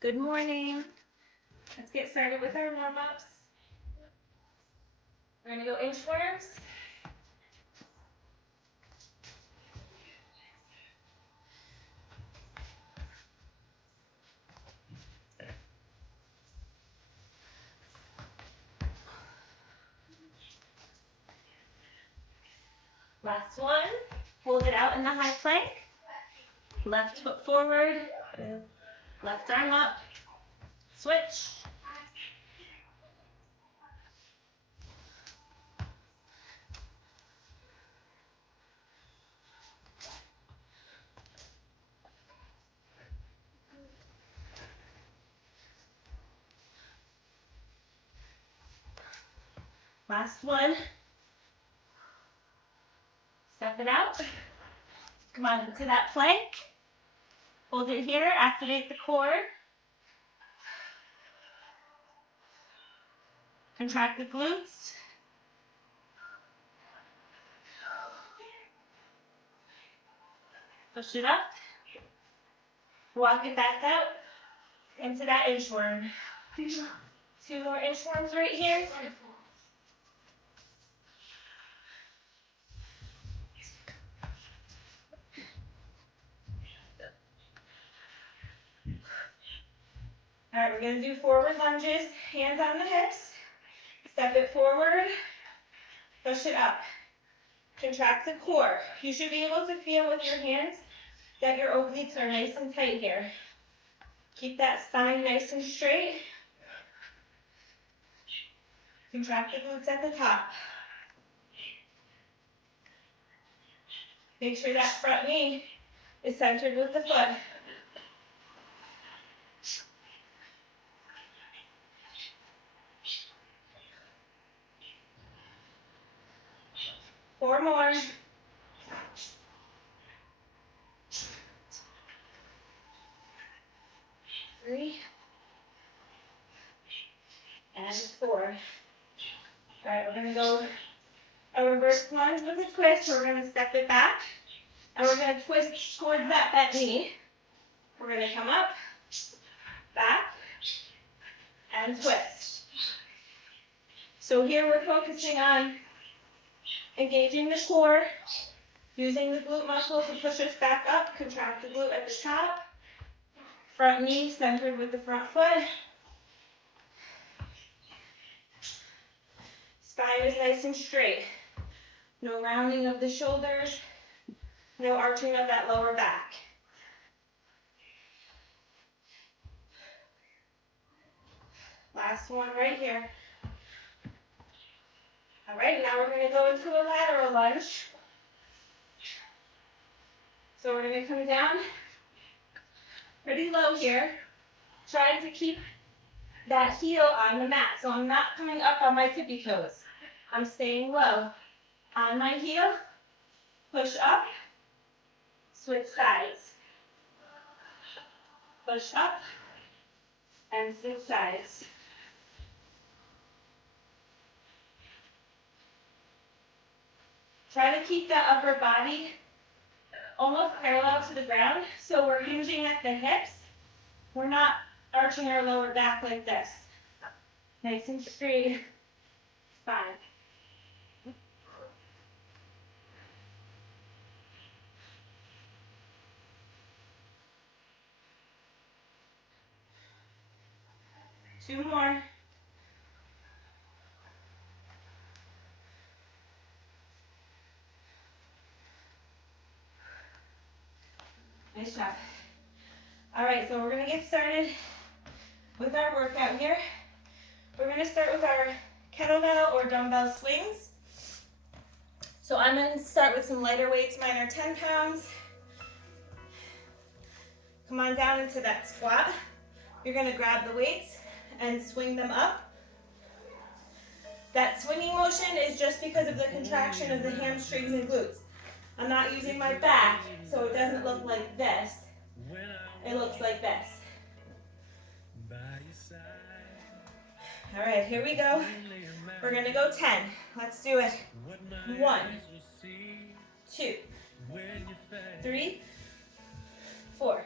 Good morning. Let's get started with our warm-ups. We're gonna go inchworms. Last one. Hold it out in the high plank. Left foot forward. Left arm up. Switch. Last one. Step it out. Come on to that plank. Hold it here. Activate the core. Contract the glutes. Push it up. Walk it back out into that inchworm. Two more inchworms right here. All right, we're gonna do forward lunges, hands on the hips. Step it forward, push it up. Contract the core. You should be able to feel with your hands that your obliques are nice and tight here. Keep that spine nice and straight. Contract the glutes at the top. Make sure that front knee is centered with the foot. Four more. Three. And four. All right, we're gonna go a reverse lunge with a twist. We're gonna step it back. And we're gonna twist towards that bent knee. We're gonna come up, back, and twist. So here we're focusing on engaging the core, using the glute muscle to push us back up, contract the glute at the top, front knee centered with the front foot. Spine is nice and straight. No rounding of the shoulders, no arching of that lower back. Last one right here. All right, now we're gonna go into a lateral lunge. So we're gonna come down pretty low here, trying to keep that heel on the mat. So I'm not coming up on my tippy toes. I'm staying low. On my heel, push up, switch sides. Push up, and switch sides. Try to keep that upper body almost parallel to the ground, so we're hinging at the hips. We're not arching our lower back like this. Nice and straight spine. Two more. Nice job. All right, so we're gonna get started with our workout here. We're gonna start with our kettlebell or dumbbell swings. So I'm gonna start with some lighter weights. Mine are 10 pounds. Come on down into that squat. You're gonna grab the weights and swing them up. That swinging motion is just because of the contraction of the hamstrings and glutes. I'm not using my back, so it doesn't look like this. It looks like this. All right, here we go. We're gonna go 10. Let's do it. 1, 2, 3, 4,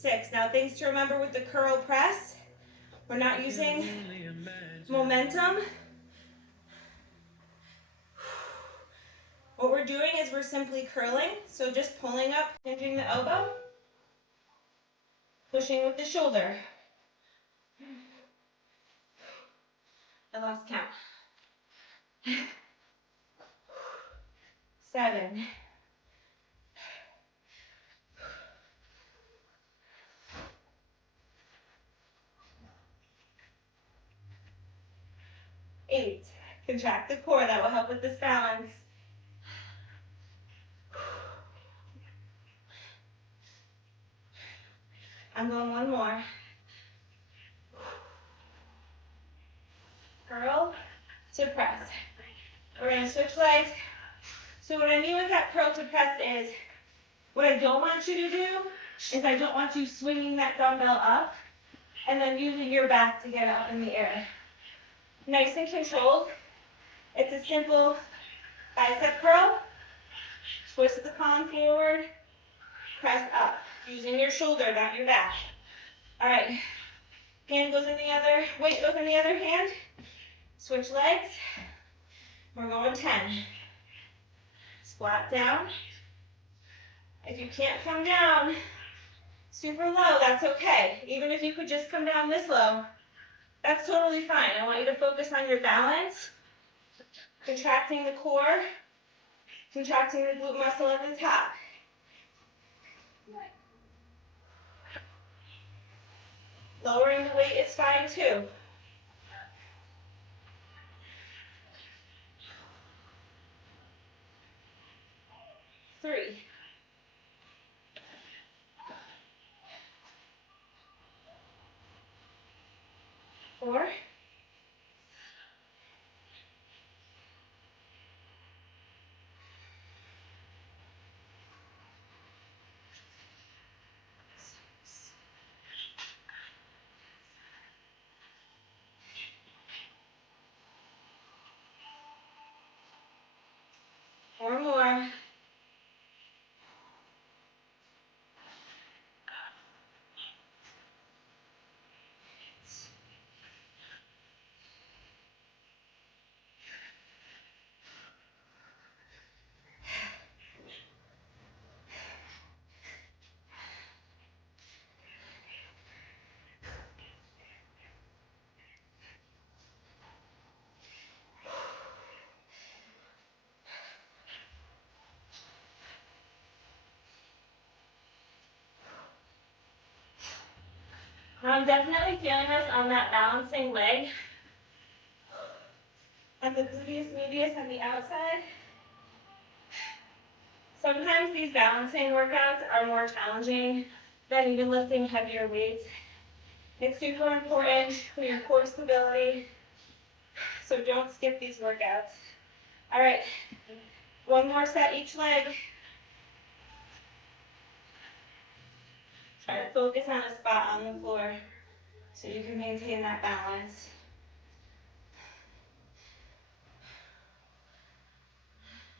6. Now things to remember with the curl press. We're not using momentum. What we're doing is we're simply curling. So just pulling up, hinging the elbow, pushing with the shoulder. I lost count. 7. 8. Contract the core. That will help with this balance. 'I'm going one more. Curl to press. We're going to switch legs. So what I mean with that curl to press is, what I don't want you to do is I don't want you swinging that dumbbell up and then using your back to get up in the air. Nice and controlled. It's a simple bicep curl. Twist the palm forward, press up, using your shoulder, not your back. All right, hand goes in the other, weight goes in the other hand. Switch legs. We're going 10. Squat down. If you can't come down super low, that's okay. Even if you could just come down this low, that's totally fine. I want you to focus on your balance, contracting the core, contracting the glute muscle at the top. Lowering the weight is fine too. 3. 4. 4 more. Now I'm definitely feeling this on that balancing leg and the gluteus medius on the outside. Sometimes these balancing workouts are more challenging than even lifting heavier weights. It's super important for your core stability, so don't skip these workouts. All right, one more set each leg. Try to focus on a spot on the floor so you can maintain that balance.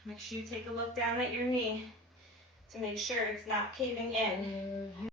Make sure you take a look down at your knee to make sure it's not caving in.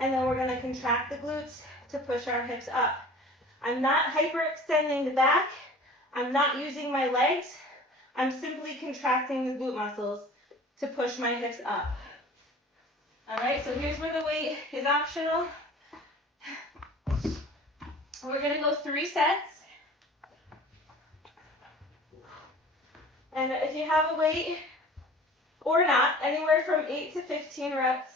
and then we're going to contract the glutes to push our hips up. I'm not hyperextending the back. I'm not using my legs. I'm simply contracting the glute muscles to push my hips up. All right, so here's where the weight is optional. We're going to go 3 sets. And if you have a weight or not, anywhere from 8 to 15 reps.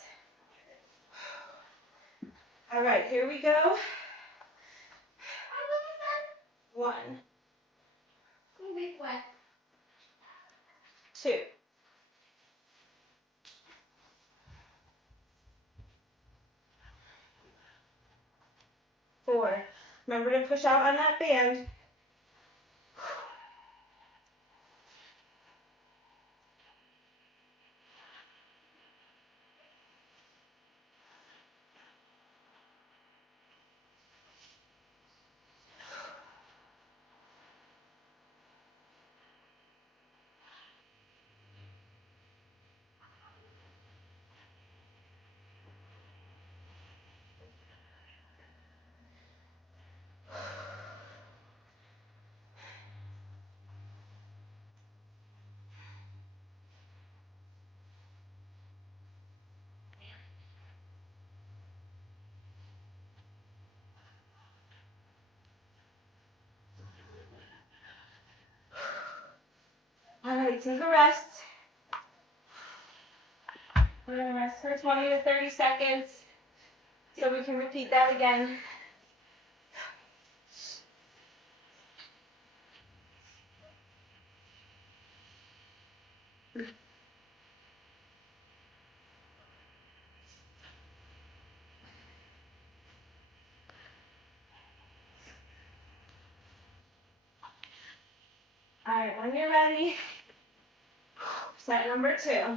All right, here we go. 1, 2. 4. Remember to push out on that band. 'All right, take a rest. We're going to rest for 20 to 30 seconds so we can repeat that again. All right, when you're ready, set number 2.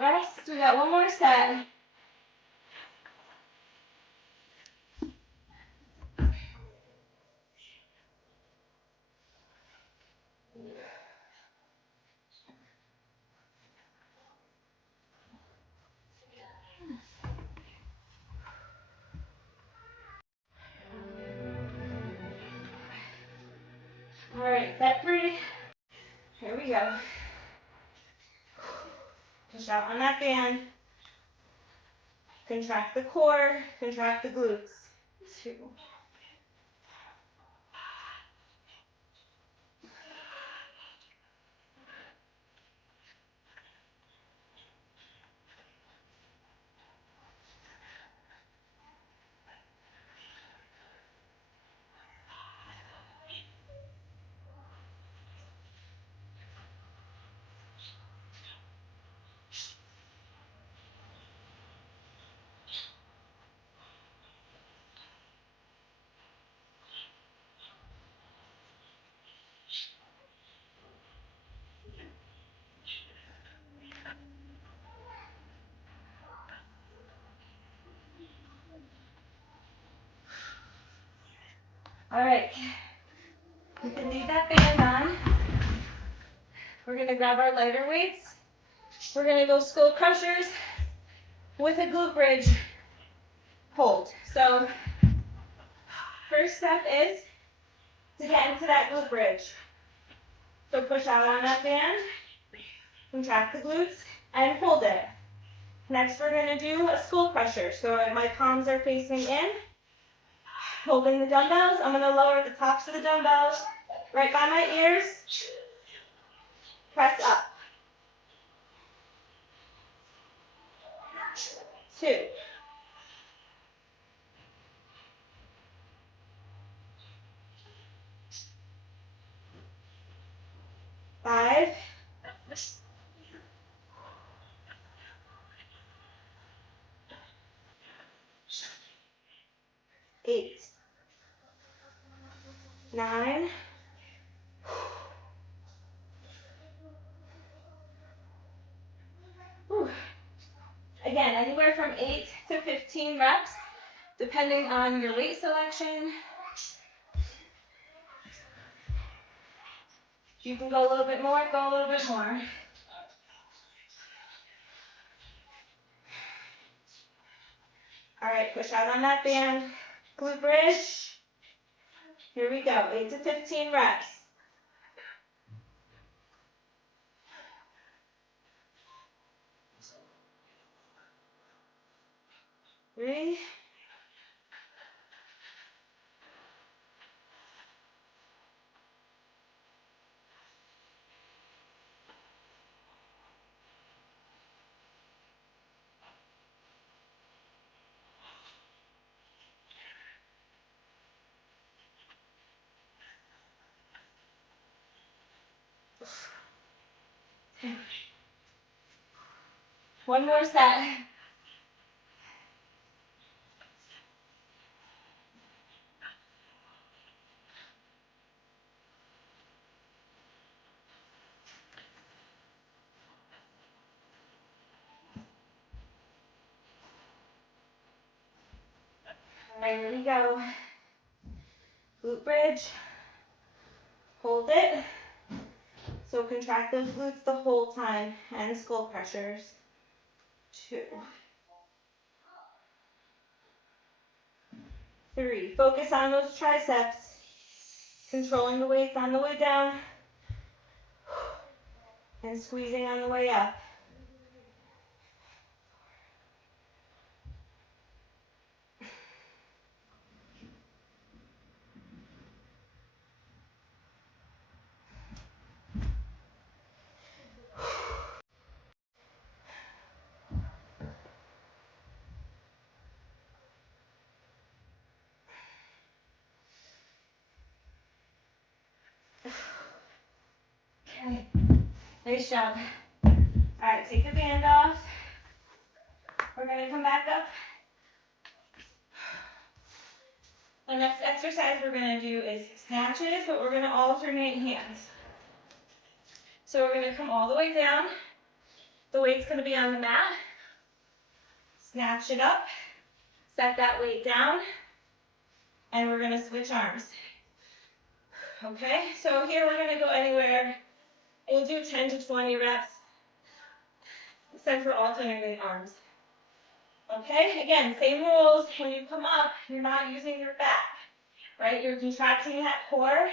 Rest, we got one more set. All right, set 3. Here we go. Push out on that band. Contract the core, contract the glutes. 2. All right, you can leave that band on. We're gonna grab our lighter weights. We're gonna go skull crushers with a glute bridge hold. So first step is to get into that glute bridge. So push out on that band, contract the glutes, and hold it. Next we're gonna do a skull crusher. So my palms are facing in, holding the dumbbells. I'm gonna lower the tops of the dumbbells right by my ears. Press up. 2. 5. 8. 9. Whew. Again, anywhere from 8 to 15 reps, depending on your weight selection. You can go a little bit more, go a little bit more. All right, push out on that band. Glute bridge. Here we go, 8 to 15 reps. 3. 1 more set. All right, here we go. Glute bridge. Hold it. So contract those glutes the whole time and skull pressures. 2. 3. Focus on those triceps. Controlling the weights on the way down. And squeezing on the way up. Okay, nice job. All right, take the band off. We're gonna come back up. The next exercise we're gonna do is snatches, but we're gonna alternate hands. So we're gonna come all the way down. The weight's gonna be on the mat. Snatch it up, set that weight down, and we're gonna switch arms. Okay, so here we're gonna go anywhere. We'll do 10 to 20 reps, except for alternating arms. Okay, again, same rules. When you come up, you're not using your back, right? You're contracting that core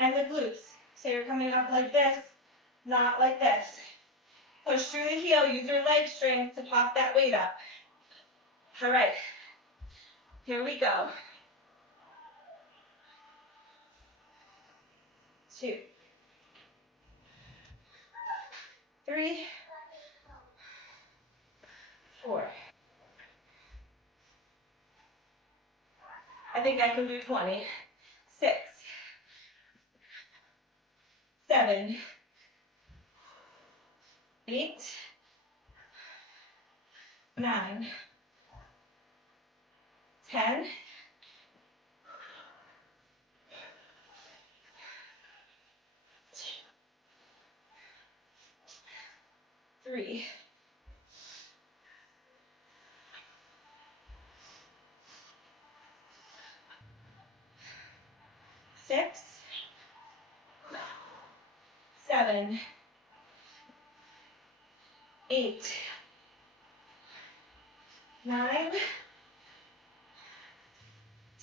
and the glutes. So you're coming up like this, not like this. Push through the heel, use your leg strength to pop that weight up. All right, here we go. 2, 3, 4. I think I can do 20. 6, 7, 8, 9, 10, 3, 6, 7, 8, 9,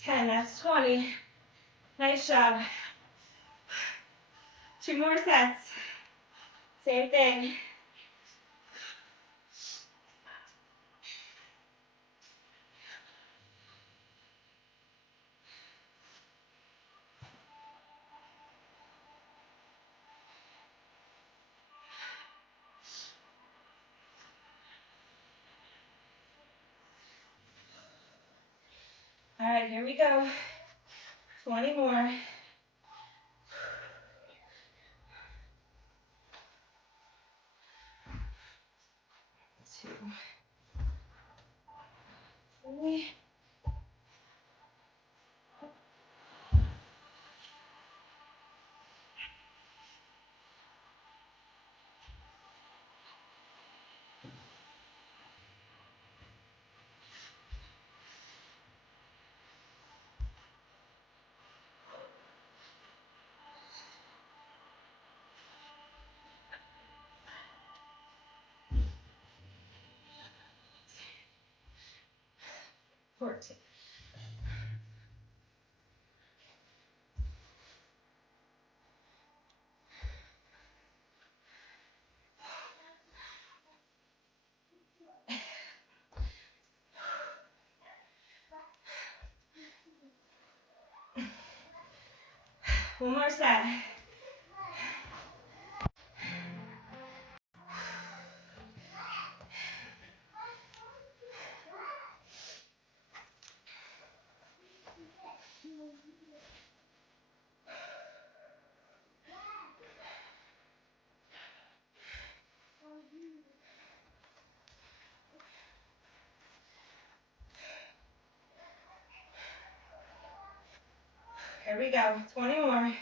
10. That's 20. Nice job. 2 more sets. Same thing. All right, here we go. 20 more. 2, 3. One more set. Here we go. 20 more.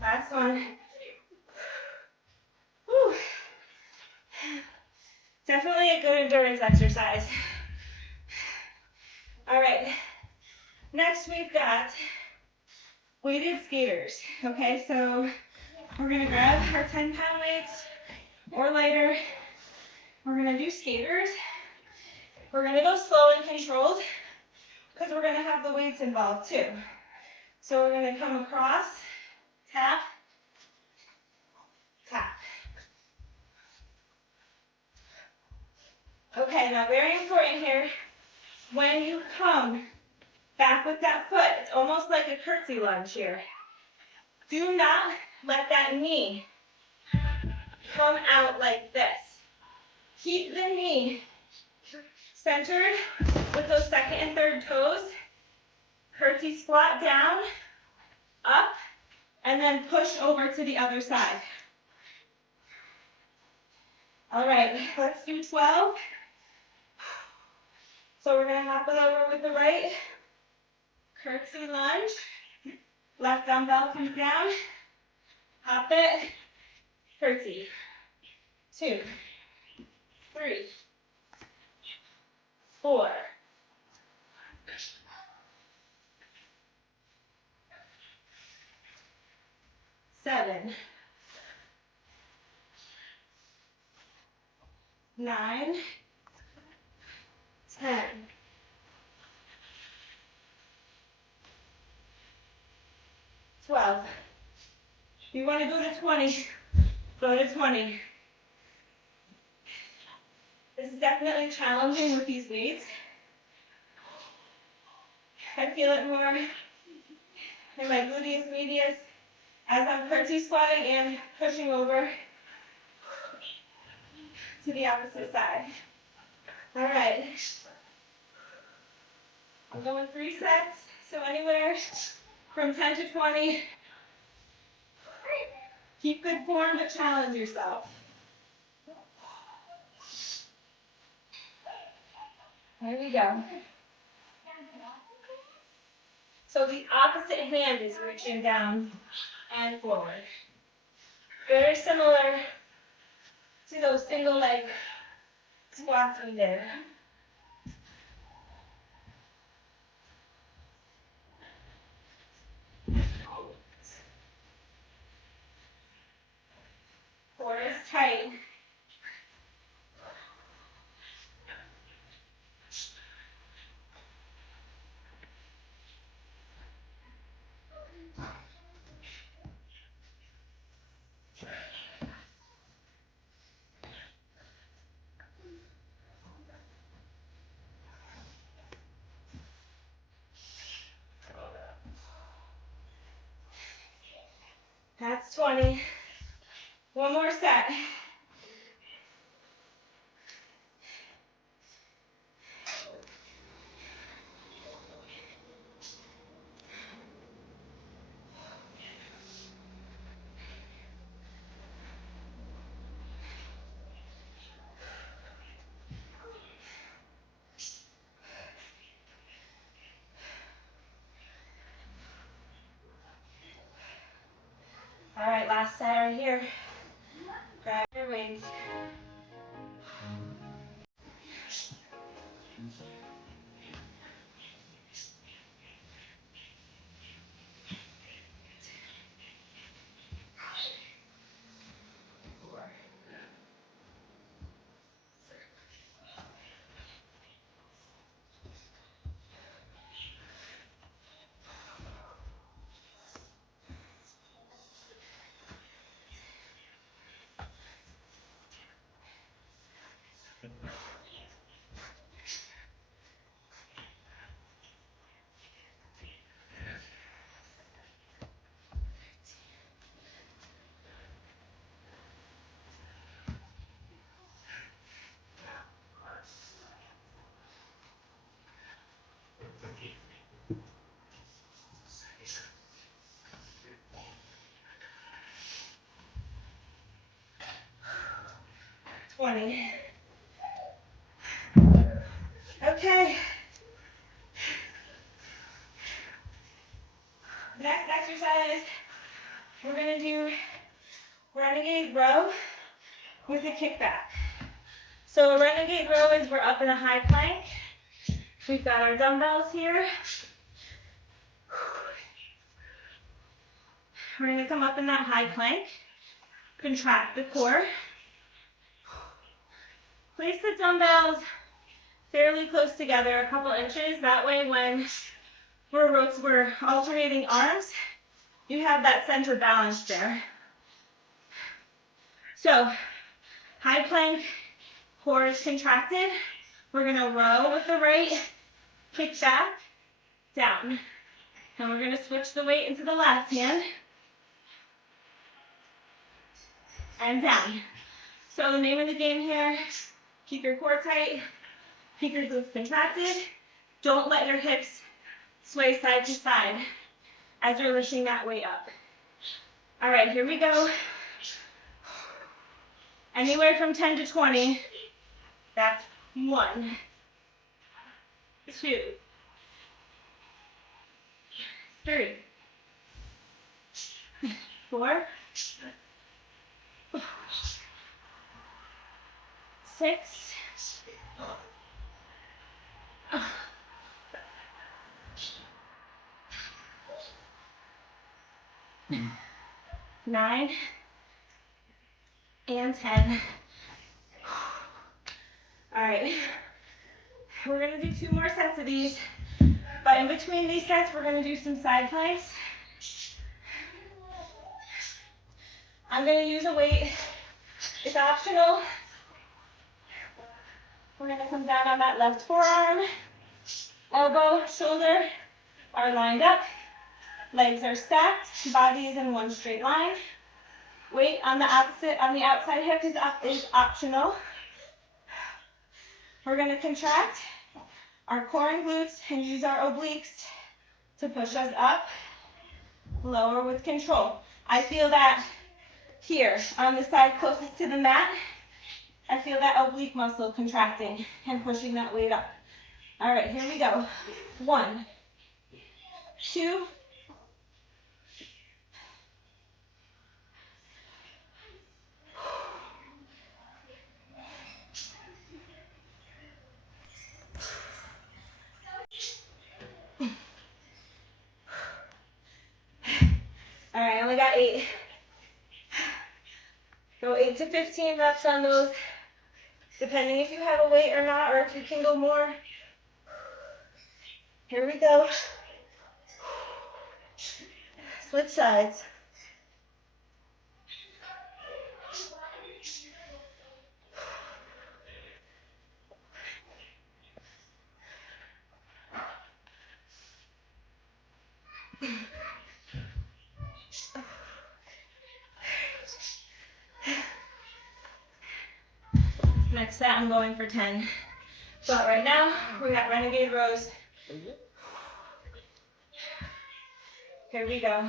Last one. Whew. Definitely a good endurance exercise. All right. Next we've got weighted skaters. Okay, so we're gonna grab our 10-pound weights or lighter. We're gonna do skaters. We're gonna go slow and controlled because we're gonna have the weights involved too. So we're gonna come across, tap, tap. Okay, now very important here, when you come back with that foot, it's almost like a curtsy lunge here. Do not let that knee come out like this. Keep the knee centered with those second and third toes. Curtsy squat down, up, and then push over to the other side. All right, let's do 12. So we're gonna hop it over with the right. Curtsy lunge. Left dumbbell comes down. Hop it. Curtsy. 2, 3, 4, 7, 9, 10, 12. If you want to go to 20, go to 20. This is definitely challenging with these weights. I feel it more in my gluteus medius as I'm curtsy squatting and pushing over to the opposite side. All right. I'm going 3 sets, so anywhere from 10 to 20. Keep good form, but challenge yourself. There we go. So the opposite hand is reaching down and forward. Very similar to those single leg squats we did. Core is tight. That's 20. One more set. All right, last set right here. Grab your wings. 20. Okay. Next exercise, we're going to do renegade row with a kickback. So a renegade row is we're up in a high plank. We've got our dumbbells here. We're going to come up in that high plank, contract the core. Place the dumbbells fairly close together, a couple inches. That way when we're alternating arms, you have that center balance there. So, high plank, core is contracted. We're going to row with the right, kick back, down. And we're going to switch the weight into the left hand. And down. So the name of the game here, keep your core tight, keep your glutes contracted. Don't let your hips sway side to side as you're lifting that weight up. All right, here we go. Anywhere from 10 to 20. That's 1, 2, 3, 4, 6, 9, and 10. All right, we're gonna do 2 more sets of these, but in between these sets, we're gonna do some side planks. I'm gonna use a weight, it's optional. We're gonna come down on that left forearm, elbow, shoulder are lined up, legs are stacked, body is in one straight line. Weight on the outside hip is optional. We're going to contract our core and glutes and use our obliques to push us up, lower with control. I feel that here on the side closest to the mat, I feel that oblique muscle contracting and pushing that weight up. All right, here we go. 1, 2. All right, I only got 8. Go 8 to 15 reps on those, depending if you have a weight or not, or if you can go more. Here we go. Switch sides. Next set, I'm going for 10. But right now, we got renegade rows. Here we go.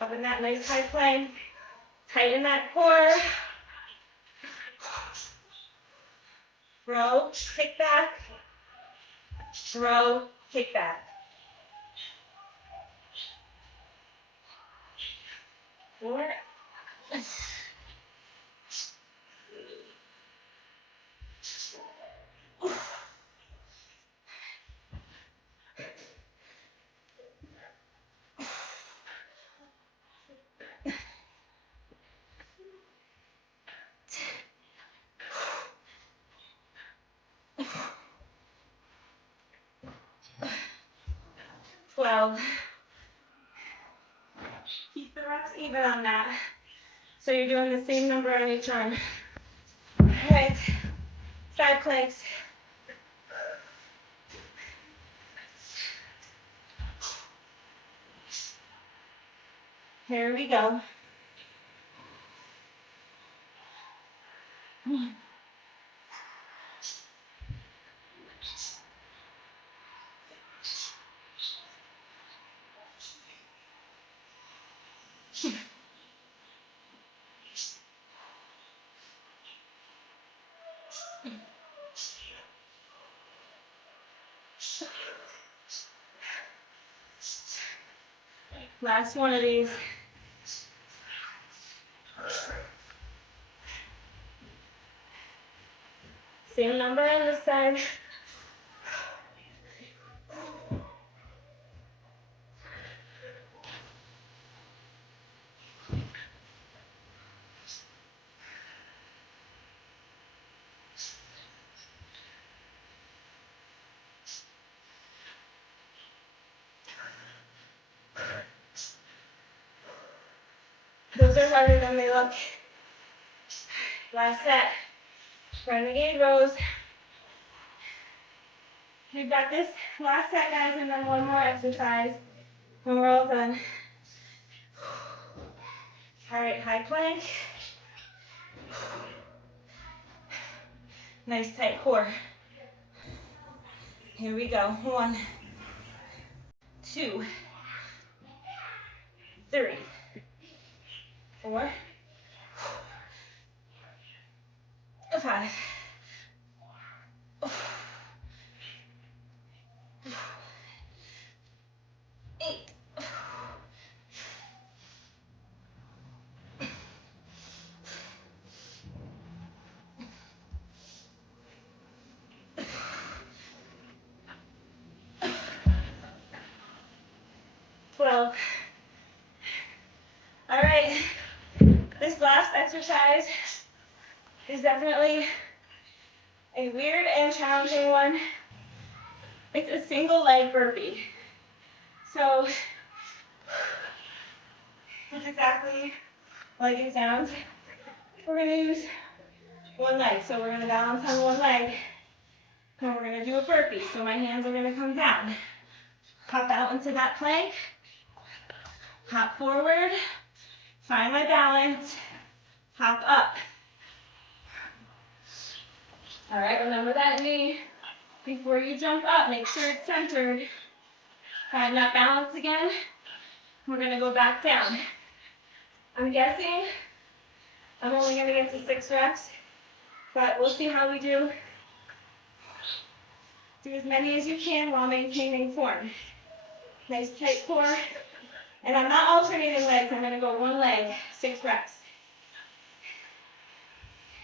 Up in that nice high plank. Tighten that core. Row, kick back. Row, kick back. 4. 12. Keep the reps even on that. So you're doing the same number on each arm. All right, side planks. Here we go. Last one of these. Same number on this side. Those are harder than they look. Last set. Renegade rows. We've got this last set, guys, and then one more exercise, and we're all done. All right, high plank. Nice tight core. Here we go. 1, 2, 3, 4, 5, 8, 12. All right, this last exercise is definitely a weird and challenging one. It's a single leg burpee. So it's exactly like it sounds. We're gonna use one leg. So we're gonna balance on one leg, and we're gonna do a burpee. So my hands are gonna come down. Hop out into that plank. Hop forward. Find my balance. Hop up. All right, remember that knee. Before you jump up, make sure it's centered. Find that balance again. We're gonna go back down. I'm guessing I'm only gonna get to 6 reps, but we'll see how we do. Do as many as you can while maintaining form. Nice tight core. And I'm not alternating legs. I'm going to go one leg, 6 reps.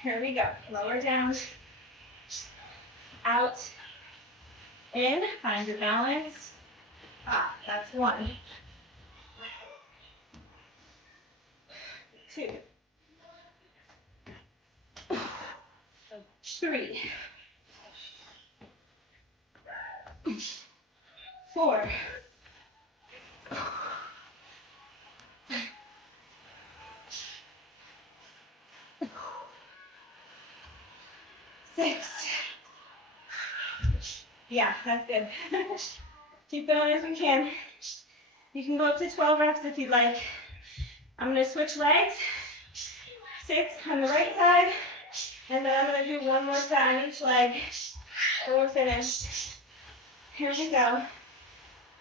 Here we go. Lower down, out, in. Find your balance. Ah, that's 1. 2. 3. 4. 6. Yeah, that's good. Keep going if you can. You can go up to 12 reps if you'd like. I'm going to switch legs. 6 on the right side. And then I'm going to do one more set on each leg. And we're finished. Here we go.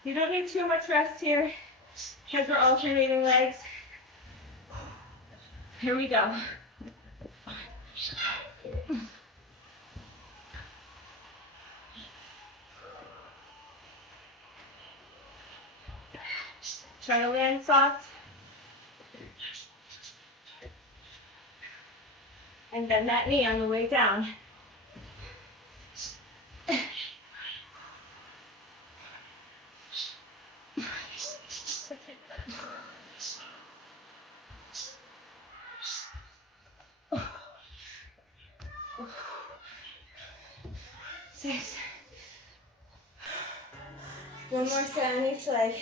You don't need too much rest here because we're alternating legs. Here we go. Try to land soft. And bend that knee on the way down. Six. One more set on each leg.